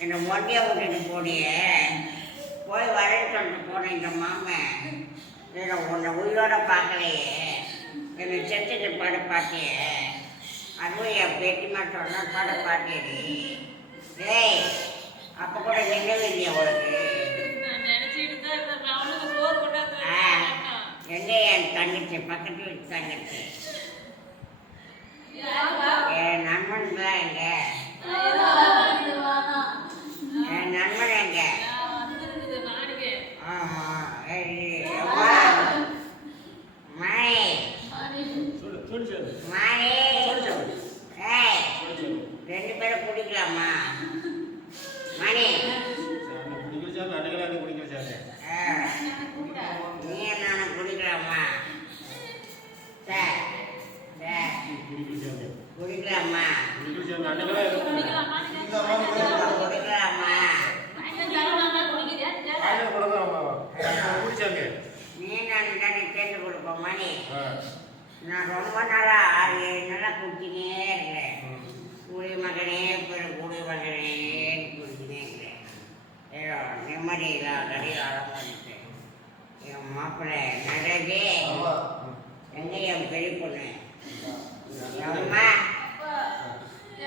என்னை ஒண்டியை விட்டுட்டு போனியே போய் வரேன்னு சொல்லிட்டு போனேன் இந்த மாமன் என்னை உன்னை உயிரோட பார்க்கலையே. என்னை செத்துட்டு பட பார்த்தியே அதுவும் என் பேட்டிமா சொன்ன பட பார்த்தியடி டேய் அப்போ கூட நினைவு இல்லையா உனக்கு. எங்க என் தங்கச்சி பக்கத்து வீட்டு தங்கச்சி? என் நண்பன் தான் எங்க? என் நண்பன் எங்க? ஆமா ரெண்டு பேரும் குடிக்கலாமா? மணி நீ நானும் குடிக்கலாமா? Sir sir குடிக்கலாமா குடிக்கலாமா? மணி நான் ரொம்ப நாளா ஆறு ஏழு நாளா குடிச்சினே இருக்கிறேன் குடி மகனே பெரு குடி மகனே குடிச்சினே இருக்கிறேன் ஏதோ நிம்மதி இல்லாத ஆரம்பிச்சு என் மாப்பிள்ளை நடவே எங்க என் பெரிய பொண்ணு அம்மா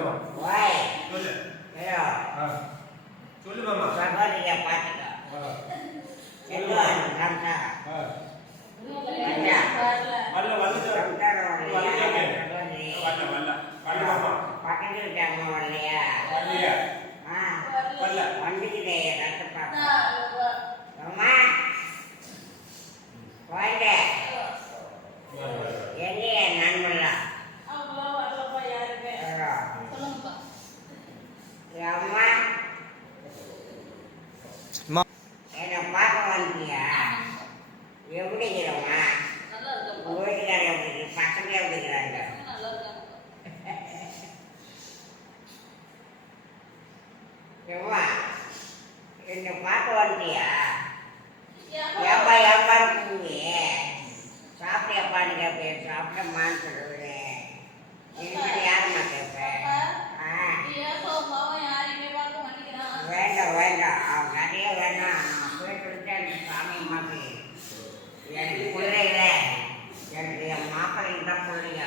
சொல்லு மாமா ஓய் சொல்லு ஐயோ, ஆ வேண்டாம் வேண்டாம் நிறைய வேண்டாம் நான் போய் சொல்லிட்டேன் எனக்கு சாமி மாப்பி எனக்கு பிள்ளைல எனக்கு என் மாப்பிள்ளைங்க தான் பிள்ளைங்க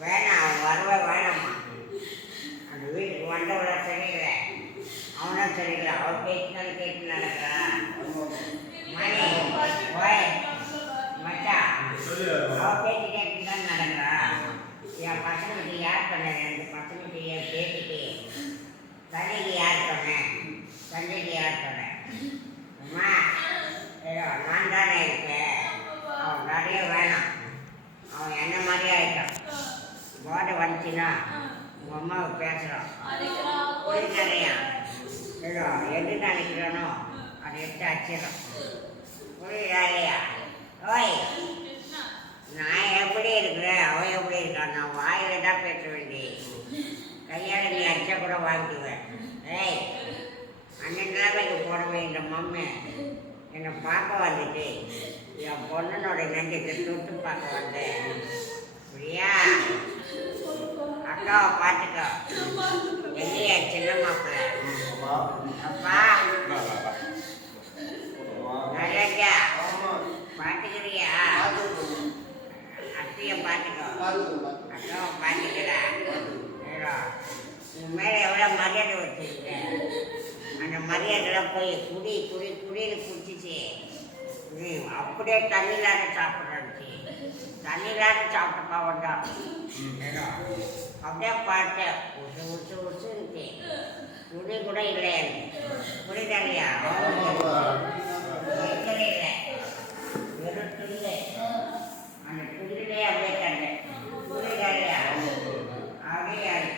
வேணாம் அவன் வரவே வேணாம்மா. அந்த வீட்டுக்கு வந்தவள தெரியல. அவனும் சரியில்லை அவள் பேசினாலும் கேட்டு நடக்கிறான் மணி ஓய் மச்சான் சொல்லு அவ பேச்சு கேட்டு தான் நடக்கிறா என் பசங்களுக்கு யார் பண்ண ரெண்டு பசங்களுக்கு என் பேத்திக்கு தண்ணிக்கு யார் சொன்னேன் தண்ணிக்கு யார் சொன்னேன் அம்மா ஏதோ நான் தானே இருக்கேன் அவன் நிறைய வேணாம் அவன் என்ன மாதிரியே ஆயிட்டான் போதை வந்துச்சுன்னா உங்கள் அம்மாவை குளிக்கறையா ஏதோ எது நினைக்கிறானோ அதை எடுத்து அச்சிடும் புரியுதாலையா ஓய்? நான் எப்படி இருக்கிறேன்? அவன் எப்படி இருக்கான்? நான் வாயில தான் பேச வேண்டி கையால நீ அச்ச கூட வாங்கிக்குவேன் ஏய் அண்ணன் நிலைமைக்கு போடவே இந்த மம்மி. என்னை பார்க்க வந்துட்டு என் பொண்ணனோட நெஞ்சத்தை தொட்டு பார்க்க வந்தேன். புரியா? அக்காவை பார்த்துக்கோ எங்கேயா சின்ன மாப்பிள்ள. அப்பா. நல்லாச்சா பார்த்துக்கிறியா அத்தையை பார்த்துக்கோ அக்காவை பார்த்துக்கடா ஏடா உன் மேலே எவ்வளோ மரியாதை வச்சிருக்க? அந்த மரியாதைலாம் போய் குடி குடி குடின்னு குடிச்சிச்சு. அப்படியே தண்ணியிலாத சாப்பிட்றச்சு தண்ணியிலாத சாப்பிட்டப்பா வந்தா அப்படியே பார்த்தேன் உசு உசு உசுன்ட்டு. துணி கூட இல்லை இல்லையா வெறும் அந்த அப்படியே கண்டேன் அப்படியே அது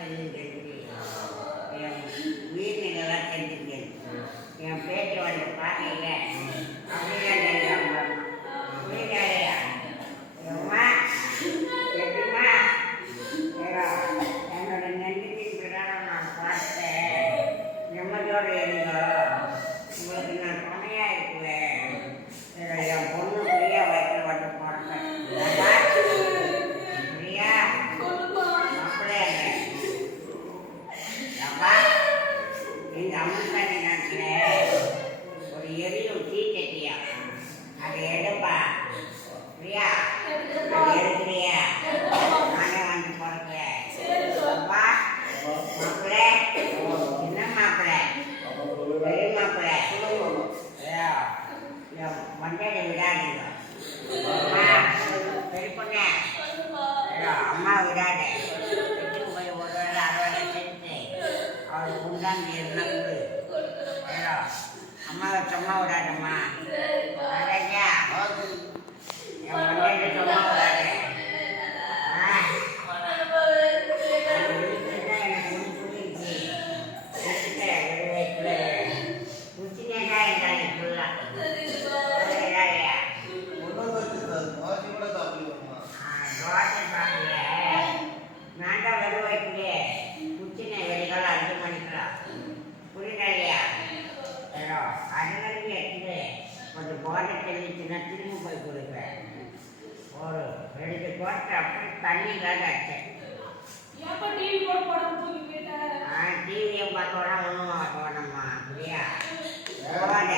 தெரிஞ்சு தெரிஞ்சு என் உயிர்நிலைலாம் நிம்மதியோடு இருங்க உங்களுக்கு நான் துணையாக இருக்குவேன் ஏதோ என் ஒரு ரெண்டு கோட்டை அப்புறம் தண்ணி இல்லாத அடிச்சேன் எப்ப டிவி கூட போடாம தூக்கி போயிட்டாரு டிவியும் பார்த்தோன்னா ஒன்றும் வேணாம்மா அப்படியா போகாத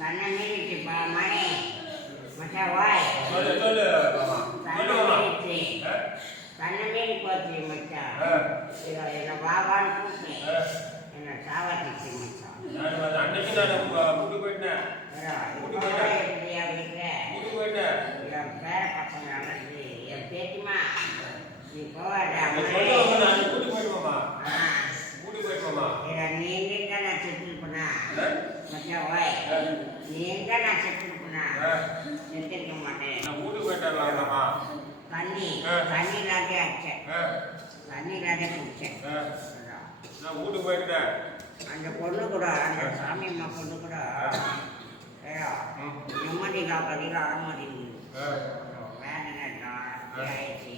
கண்ணை மீறிச்சுப்பா மணி மச்சா வாய் சொல்லு சொல்லு மாமா கண்ணை சொல்லு மாமா மீறிச்சு ஆ? கண்ணை மீறி போச்சு மச்சான் ஆ. இதை என்னை வாவான்னு கூப்பிட்டு ஆ. என்னை சாவாத்திச்சு மச்சான் நான் வந்து அன்னைக்கு நான் உங்க வீட்டுக்கு போயிட்டேன் இப்போவே எப்படியா வீட்டில் வீட்டுக்கு போயிட்டேன் என் பேர பசங்க நல்லது என் பேத்திமா நீ போவாத நீ சொல்லு மாமா, நான் வீட்டுக்கு போயிட்டு மாமா ஆ வீட்டுக்கு போயிட்டு மாமா இதை நீ எங்கே நான் செட்டில் பண்ணா ஆ? மச்சான் வாய் ஆ. நீ எங்கே நான் செட்டில் பண்ணா ஆ. செட்டிருக்க மாட்டேன். நான் வீட்டுக்கு போயிட்டேன் மாமா தண்ணி. தண்ணி இல்லாத அடிச்சேன். ஆ. தண்ணி இல்லாத குடிச்சேன். நான் வீட்டுக்கு போயிட்டேன். அந்த பொண்ணு கூட அந்த சாமி அம்மா பொண்ணு கூட. ஏதோ நிம்மதி காப்பதில் அறமாதிரி ஆயிடுச்சு.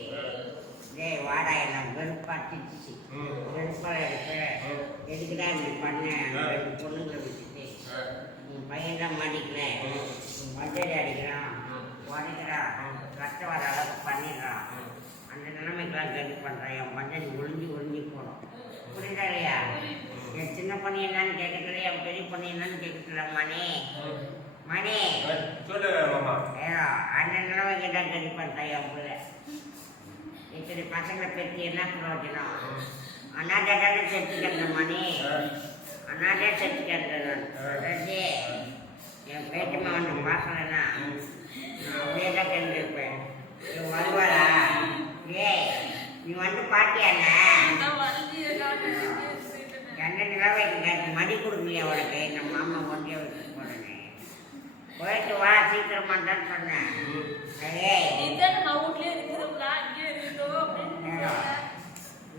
டேய் வாடா எல்லாம் வெறுப்பாட்டிச்சு ம். வெறுப்பாக இருக்கு. எதுக்குதான் இப்படி பண்ணேன் ரெண்டு பொண்ணுங்களை விட்டுட்டு. உன் பையன் தான் மாட்டிக்கல மஞ்சள் அடிக்கிறான். உடைக்கிறான் கஷ்டம் வர அளவுக்கு பண்ணிடுறான். அந்த நிலைமைக்கெல்லாம் கெட்டு பண்ணுறான் என் மஞ்சள் ஒளிஞ்சு ஒளிஞ்சு போடும். புரியுதா இல்லையா? என் சின்ன பொண்ணு என்னன்னு கேட்கல என் பெரிய பொண்ணு என்னன்னு கேட்கல மணி. மணி. ஆ, சொல்லு மாமா. ஏதோ நிலைமைக்கு தான் கெட்டு பண்ணுறான் என் பிள்ளை. இத்தனை பசங்களை பெற்று என்ன பிரயோஜனம்? அனாதை தானே செத்துக்கிற மணி. ஆ. அனாதே செத்துக்கிற அதாவது என் பேட்டுமா ஒன்று பார்க்கலன்னா நான் அப்படியே தான் தெரிஞ்சிருப்பேன் நீ வருவாரா ஏய் நீ வந்து பாட்டியாண்ணா என்ன நிலவைக்கு மடி கொடுக்கலையா உனக்கு? நம்ம மாமா ஒன்றிய வச்சு போனேன் போயிட்டு வா சீக்கிரமா தான் சொன்னேன்.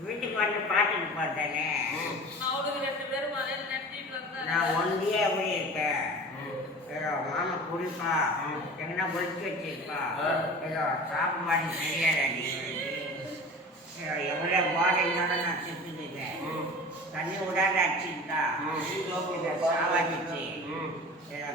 வீட்டுக்கு வந்து பார்த்துட்டு பார்த்தேனே நான் ஒன்றியே எப்படி இருக்கேன் ஏதோ மாமா குடிப்பா. எங்கன்னா ஒழிச்சு வச்சிருப்பா. ஏதோ சாப்பிட மாதிரி தெரியாதா நீ? ஏதோ எவ்வளோ பாடினாலும் நான் செத்துக்கிட்டேன் தண்ணி விடாத அடிச்சுக்கிட்டா இதை சாவாதிச்சு. ஏதோ